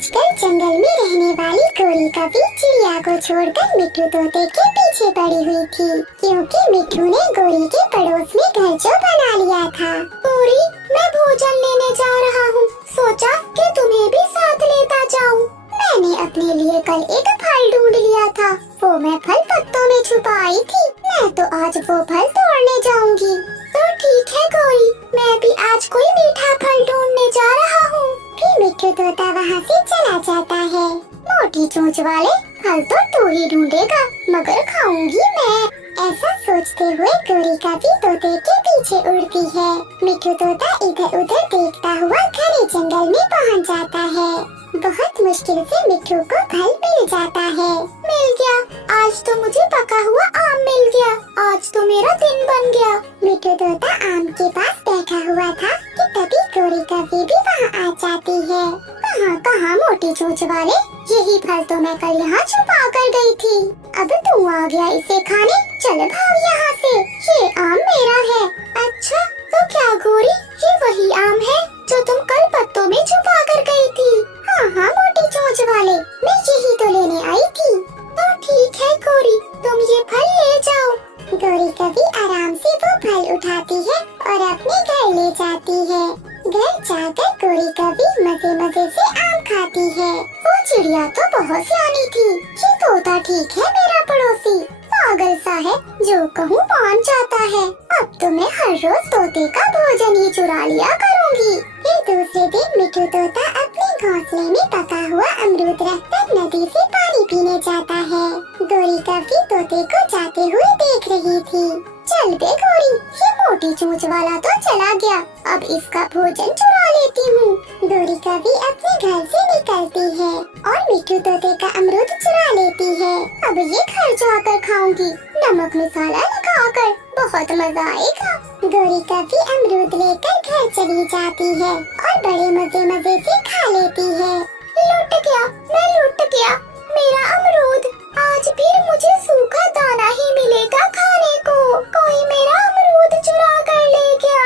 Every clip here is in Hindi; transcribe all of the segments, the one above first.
आजकल जंगल में रहने वाली गोरी कभी चिड़िया को छोड़कर मिट्ठू तोते के पीछे पड़ी हुई थी, क्योंकि मिट्ठू ने गोरी के पड़ोस में घर जो बना लिया था। गोरी, मैं भोजन लेने जा रहा हूँ, सोचा कि तुम्हें भी साथ लेता जाऊँ। मैंने अपने लिए कल एक फल ढूंढ लिया था, वो मैं फल पत्तों में छुपाई थी। मैं तो आज वो फल तोड़ने जाऊंगी। तो ठीक है गोरी, मैं भी आज कोई मीठा फल ढूंढने जा रहा हूँ। फिर मिट्ठू तोता वहाँ से चला जाता है। मोटी चोंच वाले, फल तो तू ही ढूंढेगा, मगर खाऊंगी मैं। ऐसा सोचते हुए गोरी कभी तोते के पीछे उड़ती है। मिट्ठू तोता इधर उधर देखता हुआ घने जंगल में पहुँच जाता है। बहुत मुश्किल से मिट्ठू को फल मिल जाता है। मिल गया, आज तो मुझे पका हुआ आम मिल गया। आज तो मेरा दिन बन गया। मिट्ठू तोता आम के पास बैठा हुआ था कि तभी गोरी कभी भी वहाँ आ जाती है। कहाँ कहाँ मोटी चोंच वाले, यही फल तो मैं कल यहाँ छुपा कर गई थी। अब तू आ गया इसे खाने, चल भाग यहाँ से, ये आम मेरा है। अच्छा, तो क्या गोरी, ये वही आम है जो तुम कल पत्तों में छुपा कर गई थी? हाँ हाँ मोटी चोंच वाले, मैं यही तो लेने आई थी। तो ठीक है गोरी, तुम ये फल ले जाओ। गोरी कभी आराम से वो फल उठाती है और अपने घर ले जाती है। घर जाकर गोरी कभी मजे मजे से आम खाती है। वो चिड़िया तो बहुत सियानी थी। ये तोता ठीक है मेरा पड़ोसी, पागल सा है, जो कहूँ मान जाता है। अब तो मैं हर रोज तोते का भोजन ही चुरा लिया करूँगी। फिर दूसरे दिन मिट्ठू तोता अपने घोंसले में पका हुआ अमरूद रखकर नदी से पानी पीने जाता है। गोरी कभी तोते को जाते हुए देख रही थी। चल बे गोरी, ये मोटी चोंच वाला तो चला गया, अब इसका भोजन चुरा लेती हूँ। गोरी कभी अपने घर से निकलती है और मिट्ठू तोते का अमरूद चुरा लेती है। अब ये घर जाकर खाऊंगी, नमक मसाला लगाकर, बहुत मजा आएगा। गोरी कभी अमरूद लेकर घर चली जाती है और बड़े मजे मजे से खा लेती है। लुट गया, मैं लुट गया, मेरा अमरूद। आज फिर मुझे सूखा दाना ही मिलेगा खाने को। कोई मेरा अमरूद चुरा कर ले गया।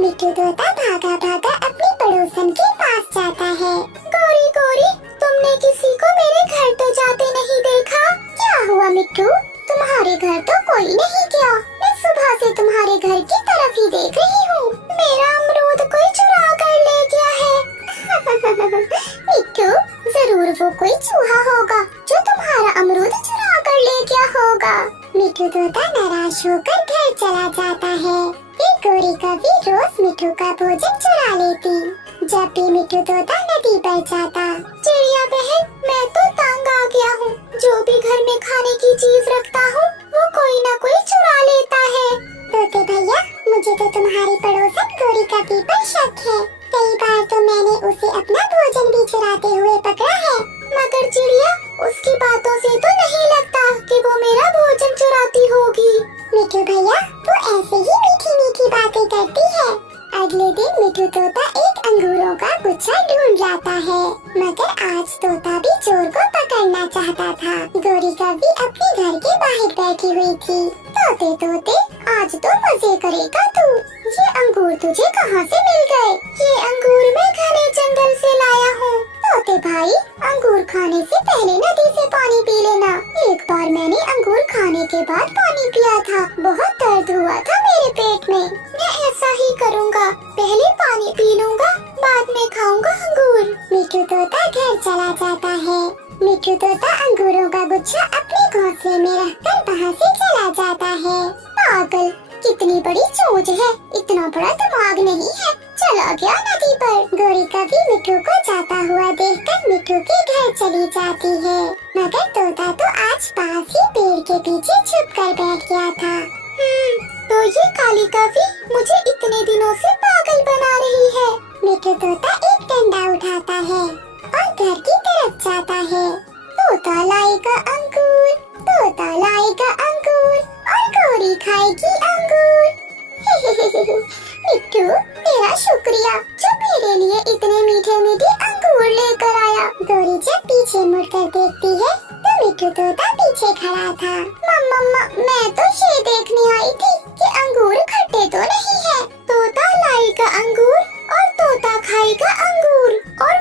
मिट्ठू तोता भागा भागा अपनी पड़ोसन के पास जाता है। गोरी गोरी, तुमने किसी को मेरे घर तो जाते नहीं देखा? क्या हुआ मिट्ठू, तुम्हारे घर तो कोई नहीं गया। मैं सुबह से तुम्हारे घर की तरफ ही देख रही हूँ। मेरा अमरूद कोई चुरा कर ले गया है। मिट्ठू, जरूर वो कोई चूहा होगा जो तुम्हारा अमरूद चुरा कर ले गया होगा। मिट्ठू तोता नाराज होकर घर चला जाता है। फिर गोरी कभी रोज मिट्ठू का भोजन चुरा लेती। जब भी मिट्ठू तोता नदी पर जाता, चिड़िया बहन, मैं तो तंग आ गया हूँ। जो भी घर में खाने की चीज रखता हूँ वो कोई ना कोई चुरा लेता है। तोते भैया, मुझे तो तुम्हारी पड़ोसन गोरी कभी पर शक है। कई बार तो मैंने उसे अपना भोजन भी चुराते हुए पकड़ा है, मगर चिड़िया, उसकी बातों से तो नहीं लगता कि वो मेरा भोजन चुराती होगी। मिट्ठू भैया, वो ऐसे ही मीठी मीठी बातें करती है। अगले दिन मिट्ठू तोता एक अंगूरों का गुच्छा ढूंढ लाता है, मगर आज तोता भी चोर को पकड़ना चाहता था। गोरी कभी अपने घर के बाहर बैठी हुई थी। तोते तोते, आज तो मजे करेगा तू। ये अंगूर तुझे कहाँ से मिल गए? ये अंगूर मैं घने जंगल से लाया हूँ। तोते भाई, अंगूर खाने से पहले नदी से पानी पी लेना। एक बार मैंने अंगूर खाने के बाद पानी पिया था, बहुत दर्द हुआ था मेरे पेट में। मैं ऐसा ही करूँगा, पहले पानी पी लूँगा, बाद में खाऊंगा अंगूर। मिट्ठू तोता घर चला जाता है। मिट्ठू तोता अंगूरों का गुच्छा अपने घोंसले में रखकर वहाँ से चला जाता है। पागल, कितनी बड़ी चोंच है, इतना बड़ा दिमाग नहीं है, चला गया नदी पर। गोरी कभी मिट्ठू को जाता हुआ देखकर मिट्ठू के घर चली जाती है, मगर तोता तो आज पास ही पेड़ के पीछे छुप कर बैठ गया था। तो ये काली कभी मुझे इतने दिनों से पागल बना रही है। मिट्ठू तोता एक डंडा उठाता है और घर की तरफ जाता है। तोता लाएगा अंगूर, तोता लाएगा अंगूर और गोरी खाएगी अंगूर। मिट्ठू, तेरा शुक्रिया जो मेरे लिए इतने मीठे मीठे अंगूर लेकर आया। गोरी जब पीछे मुड़कर देखती है तो मिट्ठू तोता पीछे खड़ा था। मम्मा, मैं तो ये देखने आई थी कि अंगूर खट्टे तो नहीं है। तोता लाएगा अंगूर और तोता खाएगा अंगूर और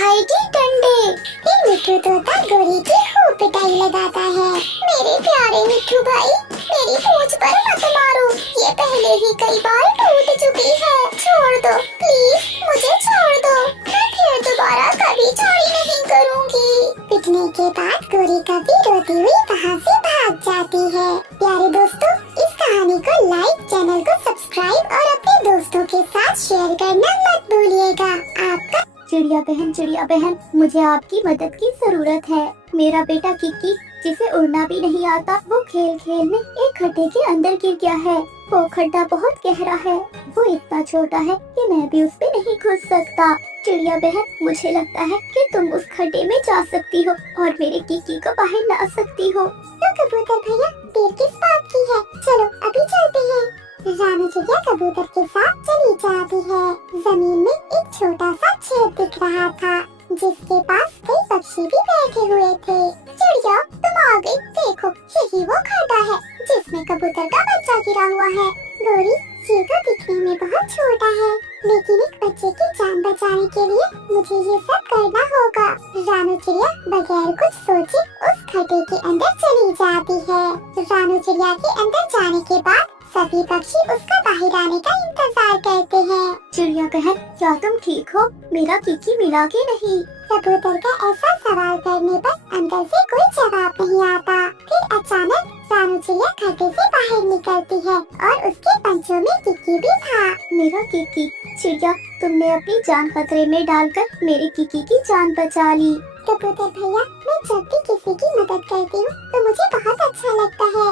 खाएगी डंडे। फिर मिट्ठू तोता गोरी की खूब पिटाई लगाता है। मेरे प्यारे मिट्ठू भाई, मेरी पूंछ पर मत मारो, ये पहले ही कई बार टूट चुकी है। छोड़ दो प्लीज, मुझे छोड़ दो, मैं फिर दोबारा कभी चोरी नहीं करूँगी। पिटने के बाद गोरी कभी रोती हुई वहाँ से भाग जाती है। प्यारे दोस्तों, इस कहानी को लाइक, चैनल को सब्सक्राइब और अपने दोस्तों के साथ शेयर करना मत भूलिएगा। आपका चिड़िया बहन, मुझे आपकी मदद की जरूरत है। मेरा बेटा किकी, जिसे उड़ना भी नहीं आता, वो खेल खेल में एक खड्डे के अंदर गिर गया है। वो खड्डा बहुत गहरा है, वो इतना छोटा है कि मैं भी उस पे नहीं घुस सकता। चिड़िया बहन, मुझे लगता है कि तुम उस खड्डे में जा सकती हो और मेरे किकी को बाहर ला सकती हो। तो कबूतर भैया, देर किस बात की है, चलो अभी चलते हैं। रानी चिड़िया कबूतर के साथ चली जाती है। जमीन में एक छोटा सा छेद दिख रहा था, जिसके पास कई पक्षी भी बैठे हुए थे। चिड़िया, तुम आ गई, देखो यही वो खड्डा है जिसमें कबूतर का बच्चा गिरा हुआ है। गोरी, ये तो दिखने में बहुत छोटा है, लेकिन एक बच्चे की जान बचाने के लिए मुझे ये सब करना होगा। रानी चिड़िया बगैर कुछ सोचे उस खड्डे के अंदर चली जाती है। रानी चिड़िया के अंदर जाने के बाद सभी पक्षी उसका बाहर आने का इंतजार करते हैं। चिड़िया बहन, क्या तुम ठीक हो? मेरा किकी मिला के नहीं? कबूतर का ऐसा सवाल करने पर अंदर से कोई जवाब नहीं आता। फिर अचानक रानी चिड़िया खड्डे से बाहर निकलती है और उसके पंजों में किकी भी था। मेरा किकी। चिड़िया, तुमने अपनी जान खतरे में डालकर मेरे किकी की जान बचा ली। कबूतर भैया, मैं जब भी किसी की मदद करती हूँ तो मुझे बहुत अच्छा लगता है।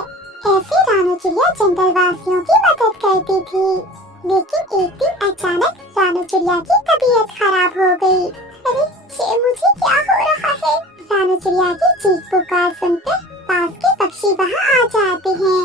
ऐसे रानी चिड़िया जंगल वासियों की मदद करती थी, लेकिन एक दिन अचानक रानी चिड़िया की तबीयत खराब हो गई। अरे, ये मुझे क्या हो रहा है? रानी चिड़िया की चीख पुकार सुनकर पास के पक्षी वहाँ आ जाते हैं।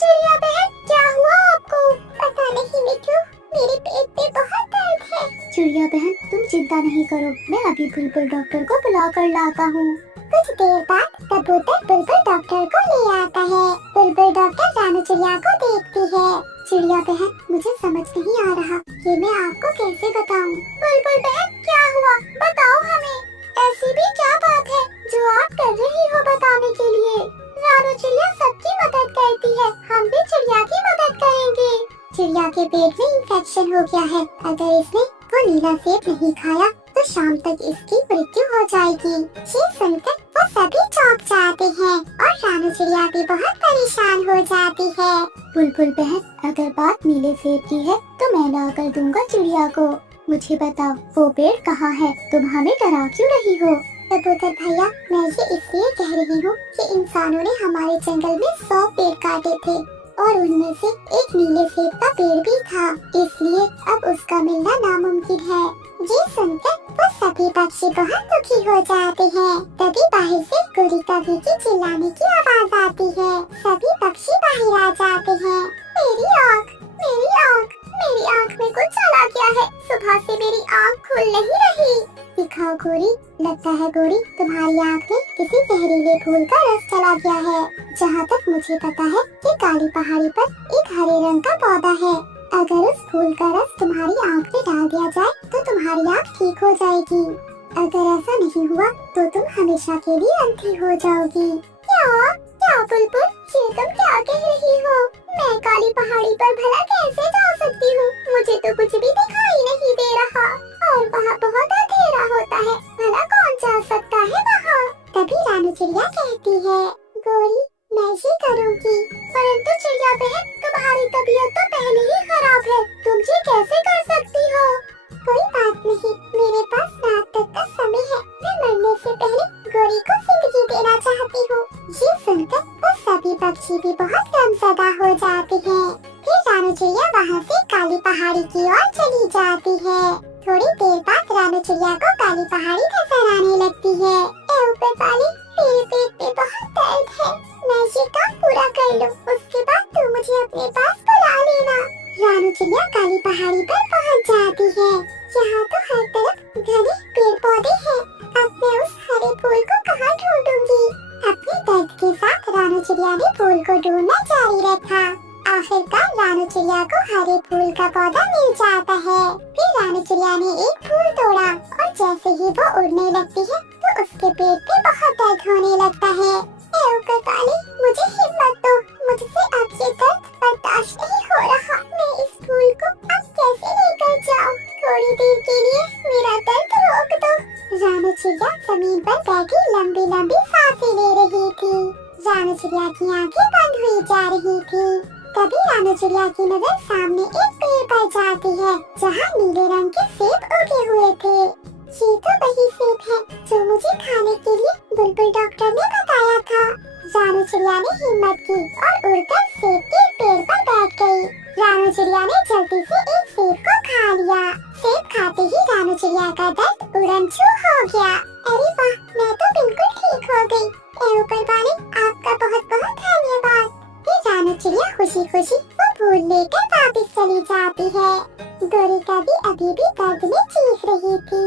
चिड़िया बहन, क्या हुआ आपको? पता नहीं मिट्ठू, मेरे पेट पे बहुत दर्द है। चिड़िया बहन, तुम चिंता नहीं करो, मैं अभी बुलबुल डॉक्टर को बुला कर लाता हूँ। कुछ देर बाद कबूतर बुलबुल डॉक्टर को ले आता है। बुलबुल डॉक्टर रानी चिड़िया को देखती है। चिड़िया बहन, मुझे समझ नहीं आ रहा, ये मैं आपको कैसे बताऊं? बुलबुल बहन, क्या हुआ, बताओ हमें। ऐसी भी क्या बात है जो आप कर रही हो बताने के लिए? रानी चिड़िया सबकी मदद करती है, हम भी चिड़िया की मदद करेंगे। चिड़िया के पेट में इंफेक्शन हो गया है, अगर इसने वो नीला सेब नहीं खाया तो शाम तक इसकी मृत्यु हो जाएगी। ये सुनकर वो सभी चौंक जाते हैं और रानी चिड़िया भी बहुत परेशान हो जाती है। बुलबुल बहन, अगर बात नीले सेब की है तो मैं ला कर दूंगा चिड़िया को। मुझे बताओ, वो पेड़ कहाँ है? तुम हमें डरा क्यों रही हो? कबूतर भैया, मैं ये इसलिए कह रही हूँ कि इंसानों ने हमारे जंगल में 100 पेड़ काटे थे और उनमें से एक नीले सेब का पेड़ भी था, इसलिए अब उसका मिलना नामुमकिन है। ये सुनकर वो सभी पक्षी बहुत दुखी हो जाते हैं। तभी बाहर से गोरी कभी की चिल्लाने की आवाज आती है। सभी पक्षी बाहर आ जाते हैं। मेरी आँख, मेरी आँख, मेरी आँख में कुछ चला गया है, सुबह से मेरी आँख खुल नहीं रही। दिखाओ गोरी, लगता है गोरी तुम्हारी आँख में किसी जहरीले फूल का रस चला गया है। जहाँ तक मुझे पता है कि काली पहाड़ी पर एक हरे रंग का पौधा है, अगर उस फूल का रस तुम्हारी आँख में डाल दिया जाए तो तुम्हारी आँख ठीक हो जाएगी। अगर ऐसा नहीं हुआ तो तुम हमेशा के लिए अंधी हो जाओगी। क्या क्या बुलबुल, ये तुम क्या कह रही हो? मैं काली पहाड़ी पर भला कैसे जा सकती हूँ? मुझे तो कुछ भी दिखाई नहीं दे रहा और वहाँ बहुत अंधेरा होता है, भला कौन जा सकता है वहाँ? तभी रानी चिड़िया कहती है, गोरी मैं ये करूँगी, परंतु चिड़िया बहन तुम्हारी तबीयत तो पहले ही खराब है, तुम ये कैसे कर सकती हो? कोई बात नहीं, मेरे पास रात तक का समय है, मैं मरने से पहले गोरी को जिंदगी देना चाहती हूँ। ये सुनकर वो सभी पक्षी भी बहुत गमज़दा हो जाते हैं। फिर रानी चिड़िया वहाँ से काली पहाड़ी की ओर चली जाती है। थोड़ी देर बाद रानी चिड़िया को काली पहाड़ी नजर आने लगती है। ऊपर वाली, मेरे पेट में बहुत दर्द है, मैं ये काम पूरा कर लूं, उसके बाद तू मुझे अपने पास बुला लेना। रानी चिड़िया काली पहाड़ी पर पहुंच जाती है। यहाँ तो हर तरफ घने पेड़ पौधे हैं, अब मैं उस हरे फूल को कहाँ ढूंढूंगी? अपने दर्द के साथ रानी चिड़िया ने फूल को ढूंढना जारी रखा। आखिरकार रानी चिड़िया को हरे फूल का पौधा मिल जाता है। फिर रानी चिड़िया ने एक फूल तोड़ा और जैसे ही ही वो उड़ने लगती है तो उसके पेट पे बहुत दर्द होने लगता है। ऊपर वाले मुझे हिम्मत दो, मुझसे अब ये दर्द बर्दाश्त नहीं हो रहा। मैं इस फूल को अब कैसे लेकर जाऊँ? थोड़ी देर के लिए मेरा दर्द रोक दो। रानू चिड़िया जमीन पर बैठी लंबी लंबी सांसें ले रही थी। रानू चिड़िया की आंखें बंद हुई जा रही थी। तभी रानू चिड़िया की नजर सामने एक पेड़ पर जाती है जहाँ नीले रंग के सेब उगे हुए थे। ये तो वही सेब है जो मुझे खाने के लिए बुलबुल डॉक्टर ने बताया था। रानू चिड़िया ने हिम्मत की और उड़कर सेब के पेड़ पर बैठ गई। रानू चिड़िया ने जल्दी से एक सेब को खा लिया। सेब खाते ही रानू चिड़िया का दर्द उड़नछू हो गया। अरे वाह, मैं तो बिल्कुल ठीक हो गई। ऊपर वाले आपका बहुत बहुत धन्यवाद। फिर रानू चिड़िया खुशी खुशी वो फूल लेकर वापस चली जाती है। गोरी कभी अभी भी दर्द में चीख रही थी।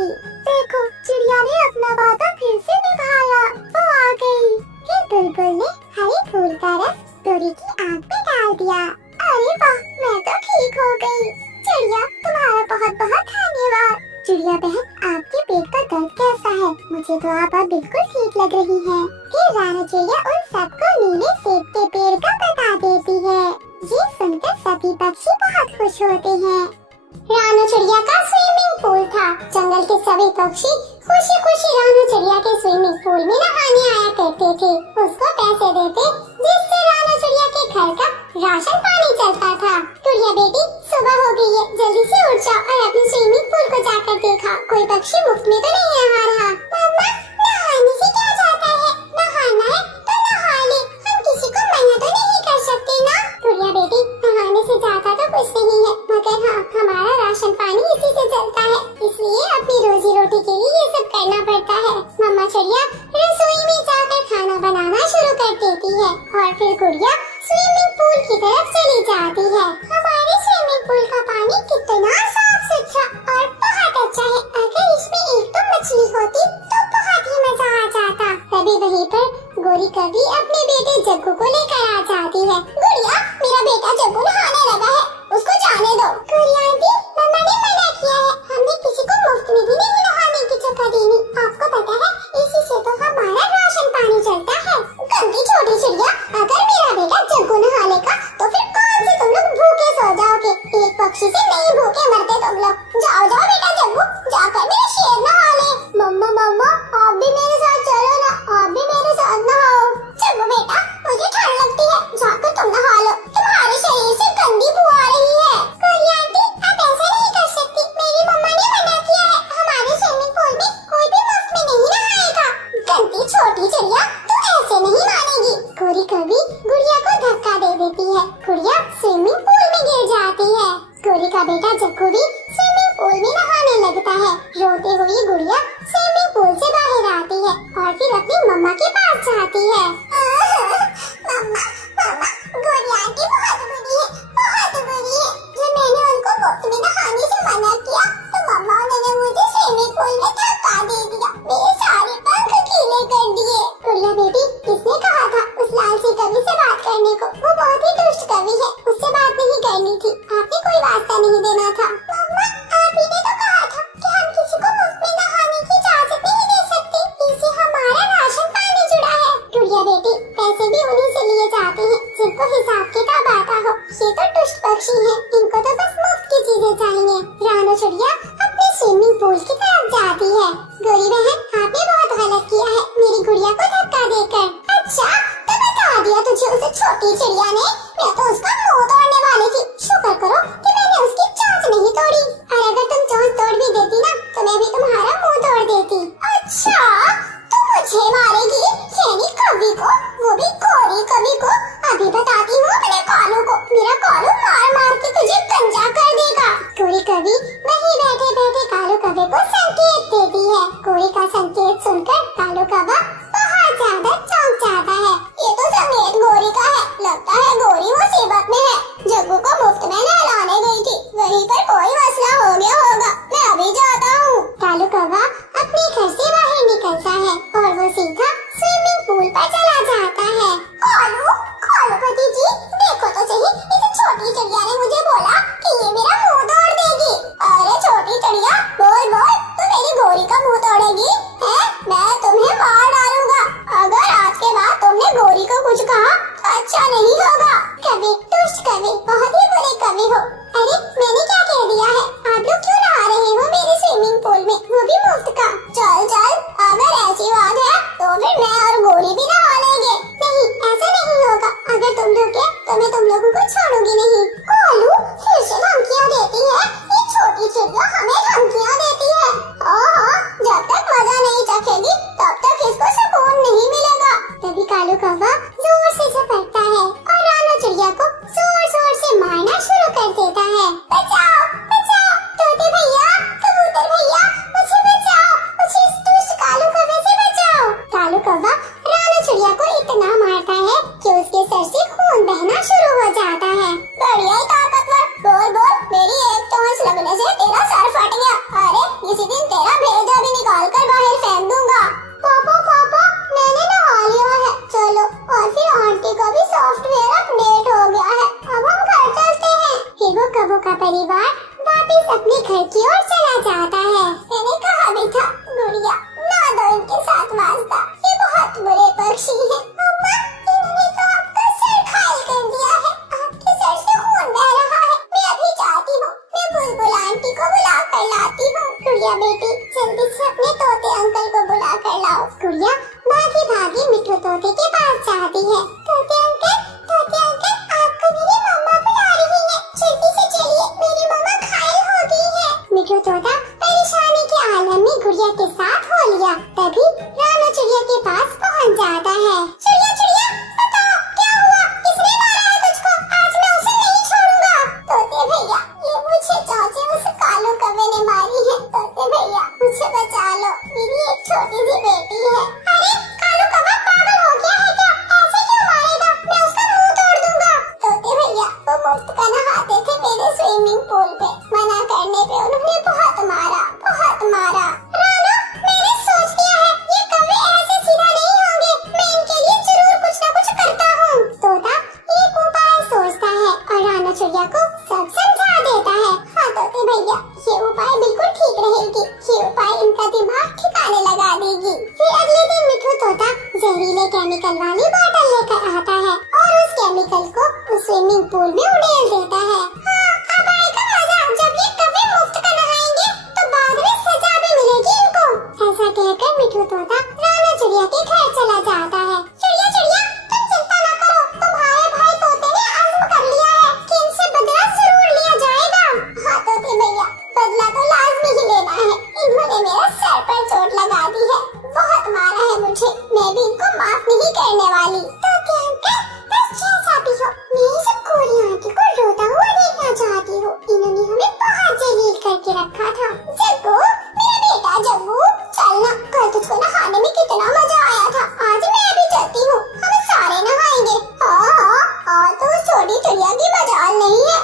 देखो, चिड़िया ने अपना वादा फिर से निभाया, वो आ गई। फिर बुलबुल ने हरे फूल का रस गोरी की आँख में डाल दिया। अरे वाह, मैं तो ठीक हो गई। चिड़िया, तुम्हारा बहुत बहुत धन्यवाद। चिड़िया बहन, आपके पेट का दर्द कैसा है? मुझे तो आप अब बिल्कुल ठीक लग रही हैं। फिर रानू चिड़िया उन सबको नीले सेब के पेड़ का बता देती है। ये सुनकर सभी पक्षी बहुत खुश होते हैं। रानू चिड़िया का स्विमिंग पूल था। जंगल के सभी पक्षी खुशी खुशी रानू चिड़िया के स्विमिंग पूल में नहाने आया करते थे। उसको पैसे देते जिससे रानू चिड़िया के घर का राशन पानी चलता था। चिड़िया बेटी, सुबह हो गई है, जल्दी से उठ जाओ और अपने स्विमिंग पूल को जाकर देखा कोई पक्षी मुफ्त में तो नहीं नहा रहा। मम्मा, नहाने से क्या जाता है? नहाना है तो नहा ले, हम किसी को मना तो नहीं कर सकते ना। चिड़िया बेटी, नहाने से जाता तो कुछ नहीं है, मगर हाँ, हमारा राशन पानी इसी से चलता है, इसलिए अपनी रोजी रोटी के लिए ये सब करना पड़ता है। मम्मा चिड़िया रसोई में जाकर खाना बनाना शुरू कर देती है और फिर गुड़िया स्विमिंग पूल की तरफ चली जाती है। हमारे स्विमिंग पूल का पानी कितना साफ सुथरा और बहुत अच्छा है। अगर इसमें एक तो मछली होती तो बहुत ही मजा आ जाता। तभी वहीं पर गोरी कभी अपने बेटे जग्गू को लेकर आ जाती है। गुड़िया, मेरा बेटा जग्गू नहाने लगा है, उसको जाने दो। गुड़िया आंटी, मम्मा ने मना किया है, हमने किसी को मुफ्त में भी नहीं नहाने की जगह देनी। आपको पता है, इसी से तो हमारा राशन पानी चलता है। गंदी छोटी चिड़िया, अगर मेरा बेटा जग्गू नहा लेगा तो फिर कौन से तुम लोग भूखे सो जाओगे? एक पक्षी से नहीं भूखे मरते तुम लोग। जाओ जाओ बेटा जग्गू, जाकर मेरा शेर नहा ले। मम्मा मम्मा, आप भी मेरे साथ चलो ना, आप भी मेरे साथ नहाओ। जग्गू बेटा, मुझे ठंड लगती है, जाकर तुम नहा लो, तुम्हारे शरीर से गंदी बू आ रही है। गोरी आंटी, आप ऐसा नहीं कर सकती, मेरी मम्मा ने मना किया है, हमारे स्विमिंग पूल में कोई भी मुफ्त में नहीं नहाएगा। गंदी छोटी चिड़िया, तू ऐसे नहीं मानेगी। गोरी कभी गुड़िया को धक्का दे देती है। गुड़िया स्विमिंग पूल में गिर जाती है। गोरी का बेटा जग्गू भी स्विमिंग पूल में नहाने लगता है। रोते हुए गुड़िया स्विमिंग पूल से बाहर आती है और फिर अपनी मम्मा के पास जाती है। मम्मा, मम्मा, गोरी आंटी बहुत बुरी है, बहुत बुरी है। जब मैंने उनको मुफ्त में नहाने से मना किया तो मम्मा ने मुझे स्विमिंग पूल में धक्का दे दिया, मेरे सारे पंख गीले कर दिए। गुड़िया बेटी, किसने कहा था उस लालची कवि से बात करने को? वो बहुत ही दुष्ट कवि है, उससे बात नहीं करनी थी, आपने कोई वास्ता नहीं देना था। मम्मा, आप ही ने तो कहा था कि हम किसी को मुफ्त में नहाने की इजाजत नहीं दे सकते, इससे हमारा राशन पानी जुड़ा है। गुड़िया बेटी, पैसे भी उन्हीं से लिए जाते हैं जिनको हिसाब किताब आता हो। ये तो दुष्ट पक्षी है, इनको तो बस मुफ्त की चीजें चाहिए। रानू चिड़िया अपने स्विमिंग पूल की तरफ जाती है। गोरी बहन, आपने बहुत गलत किया है मेरी गुड़िया को धक्का देकर। अच्छा, तो बता दिया तुझे उसे छोटी चिड़िया ने, मैं तो उसका मुंह तोड़ने वाली थी। शुक्र करो कि मैंने उसकी चोंच नहीं तोड़ी, और अगर तुम चोंच तोड़ भी देती ना तो मैं भी तुम्हारा मुंह तोड़ देती। अच्छा, तुम मुझे मारेगी, यानी कवि को, वो भी गोरी कवि को? अभी बताती हूँ अपने कालू को, मेरा कालू मार मार के तुझे गंजा कर देगा। गोरी कवि वहीं बैठे बैठे कालू कवि को संकेत देती है। गोरी का संकेत सुनकर कालू कौवा बहुत ज्यादा चौंक जाता है। ये तो संकेत गोरी का है, लगता है गोरी मुसीबत में है। जग्गू को मुफ्त में नहलाने गई थी, वहीं पर कोई मसला हो गया होगा, मैं अभी जाता हूँ। कालू कौवा अपने घर से बाहर निकलता है और वो सीधा स्विमिंग पूल पर चला जाता है। कालू, कालूपति जी, देखो तो सही, इस छोटी चिड़िया ने मुझे बोला कि ये मेरा मुंह तोड़ देगी। अरे छोटी चिड़िया, बोल बोल, तू मेरी गोरी का मुंह तोड़ेगी? जल्दी से अपने तोते अंकल को बुला कर लाओ। गुड़िया भागी भागी मिट्ठू तोते के पास जाती है। तोते अंकल आपको मेरी मम्मा बुला रही है, जल्दी से चलिए, मेरी मम्मा घायल हो गई है। मिट्ठू तोता परेशानी के आलम में गुड़िया के साथ हो लिया। तभी रानू चिड़िया के पास पहुंच जाता है। चिड़िया बताओ क्या हुआ, किसने मारा है तुझको? आज मैं उसे नहीं छोड़ूंगा। तोते भैया ये मुझे चौचे उस कालू कौवे ने मारी है। तोते भैया मुझे बचा लो, मेरी एक छोटी सी बेटी है। अरे कालू कौवा पागल हो गया है क्या? ऐसे क्यों मारेगा? मैं उसका मुंह तोड़ दूंगा। तोते भैया वो मुफ्त का नहाते थे मेरे स्विमिंग पूल पे, मना करने पे उन्होंने बहुत मारा। रानू मैंने सोच लिया है, ये कौवे ऐसे सीधा नहीं होंगे, मैं इनके लिए जरूर कुछ न कुछ करता हूँ। तोता एक उपाय सोचता है और रानू चिड़िया को सब समझा देता है। हाँ तोते भैया ये उपाय बिल्कुल ठीक रहेगी, ये उपाय इनका दिमाग ठिकाने लगा देगी। फिर अगले दिन मिट्ठू तोता जहरीले केमिकल वाली बोतल लेकर आता है और उस केमिकल को उस स्विमिंग पूल में उड़ेल देता है। हाँ अब आएगा मजा, जब ये कौवे मुफ्त का नहाएंगे तो बाद में सजा भी मिलेगी इनको। ऐसा कहकर मिट्ठू तोता रानू चिड़िया के घर चला जाता है। चिड़िया तुम चिंता न करो, तुम्हारे भाई तोते ने आज़म कर लिया है कि इनसे बदला जरूर लिया जाएगा। हाँ तोते भैया बदला तो लाजमी ही लेना है, इन्होंने मेरे सर पर चोट लगा दी है, बहुत मारा है मुझे, मैं भी इनको माफ नहीं करने वाली। तोते अंकल बस जैसा भी हो, मैं इस गोरी आंटी को रोता हुआ देखना चाहती हूँ, इन्होंने हमें बहुत जलील करके रखा था। जग्गू मेरा बेटा जग्गू, चलना, कल तुझको नहाने में कितना मजा आया था, आज मैं भी चलती हूँ, हम सारे नहाएंगे। हाँ और तो छोटी चिड़िया की मजाल नहीं है।